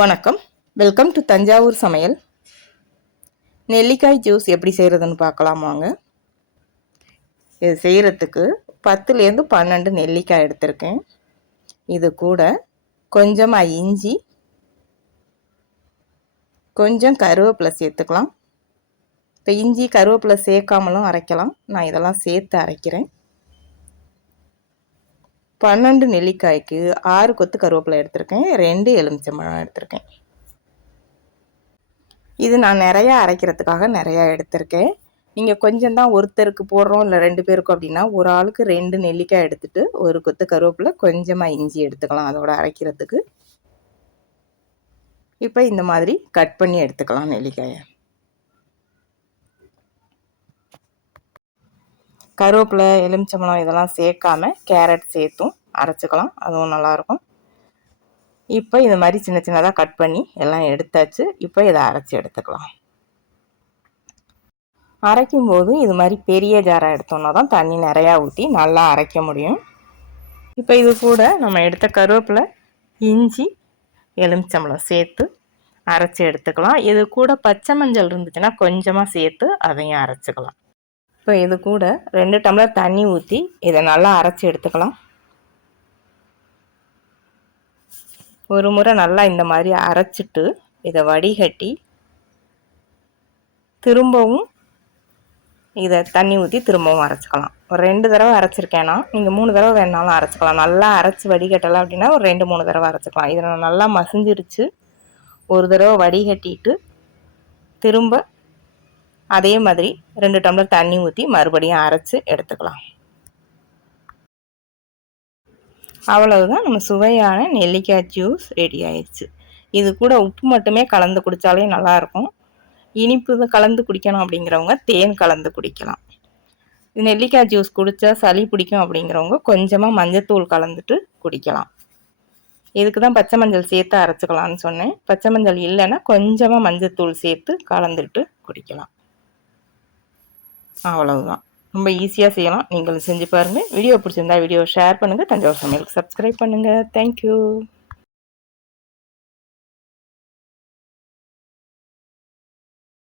வணக்கம், welcome to Thanjavur சமையல். நெல்லிக்காய் ஜூஸ் எப்படி செய்கிறதுன்னு பார்க்கலாம் வாங்க. இது செய்கிறதுக்கு 10லேருந்து 12 நெல்லிக்காய் எடுத்திருக்கேன். இது கூட கொஞ்சமாக இஞ்சி, கொஞ்சம் கருவேப்பிலை சேர்த்துக்கலாம். இப்போ இஞ்சி கருவேப்பிலை சேர்க்காமலும் அரைக்கலாம், நான் இதெல்லாம் சேர்த்து அரைக்கிறேன். 12 நெல்லிக்காய்க்கு 6 கொத்து கருவேப்பிலை எடுத்திருக்கேன், 2 எலுமிச்சம்பழம் எடுத்திருக்கேன். இது நான் நிறையா அரைக்கிறதுக்காக நிறையா எடுத்திருக்கேன். நீங்கள் கொஞ்சம் தான் ஒருத்தருக்கு போடுறோம் இல்லை 2 பேருக்கும் அப்படின்னா ஒரு ஆளுக்கு 2 நெல்லிக்காய் எடுத்துகிட்டு 1 கொத்து கருவேப்பிலை கொஞ்சமாக இஞ்சி எடுத்துக்கலாம் அதோட அரைக்கிறதுக்கு. இப்போ இந்த மாதிரி கட் பண்ணி எடுத்துக்கலாம் நெல்லிக்காயை. கருவேப்பிலை எலுமிச்சம்பழம் இதெல்லாம் சேர்க்காம கேரட் சேர்த்தும் அரைச்சிக்கலாம், அதுவும் நல்லாயிருக்கும். இப்போ இது மாதிரி சின்ன சின்னதாக கட் பண்ணி எல்லாம் எடுத்தாச்சு. இப்போ இதை அரைச்சி எடுத்துக்கலாம். அரைக்கும்போது இது மாதிரி பெரிய ஜாராக எடுத்தோம்னா தான் தண்ணி நிறையா ஊற்றி நல்லா அரைக்க முடியும். இப்போ இது கூட நம்ம எடுத்த கருவேப்பிலை, இஞ்சி, எலுமிச்சம்பழம் சேர்த்து அரைச்சி எடுத்துக்கலாம். இது கூட பச்சை மஞ்சள் இருந்துச்சுன்னா கொஞ்சமாக சேர்த்து அதையும் அரைச்சிக்கலாம். இப்போ இது கூட 2 டம்ளர் தண்ணி ஊற்றி இதை நல்லா அரைச்சி எடுத்துக்கலாம். ஒரு முறை நல்லா இந்த மாதிரி அரைச்சிட்டு இதை வடிகட்டி திரும்பவும் இதை தண்ணி ஊற்றி திரும்பவும் அரைச்சிக்கலாம். ஒரு 2 தடவை அரைச்சிருக்கேன்னா நீங்கள் 3 தடவை வேணாலும் அரைச்சிக்கலாம். நல்லா அரைச்சி வடிகட்டலாம் அப்படின்னா ஒரு 2-3 தடவை அரைச்சிக்கலாம். இதில் நல்லா மசிஞ்சிருச்சு. ஒரு தடவை வடிகட்டிட்டு திரும்ப அதே மாதிரி 2 டம்ளர் தண்ணி ஊற்றி மறுபடியும் அரைச்சி எடுத்துக்கலாம். அவ்வளவுதான், நம்ம சுவையான நெல்லிக்காய் ஜூஸ் ரெடி ஆயிடுச்சு. இது கூட உப்பு மட்டுமே கலந்து குடித்தாலே நல்லாயிருக்கும். இனிப்பு கலந்து குடிக்கணும் அப்படிங்கிறவங்க தேன் கலந்து குடிக்கலாம். நெல்லிக்காய் ஜூஸ் குடித்தா சளி பிடிக்கும் அப்படிங்கிறவங்க கொஞ்சமாக மஞ்சத்தூள் கலந்துட்டு குடிக்கலாம். இதுக்கு தான் பச்சை மஞ்சள் சேர்த்து அரைச்சிக்கலான்னு சொன்னேன். பச்சை மஞ்சள் இல்லைன்னா கொஞ்சமாக மஞ்சத்தூள் சேர்த்து கலந்துட்டு குடிக்கலாம். அவ்வளவுதான், ரொம்ப ஈஸியாக செய்யலாம். நீங்களும் செஞ்சு பாருங்கள். வீடியோ பிடிச்சிருந்தா வீடியோ ஷேர் பண்ணுங்கள். தஞ்சாவூர் சமையலுக்கு சப்ஸ்கிரைப் பண்ணுங்கள். தேங்க்யூ.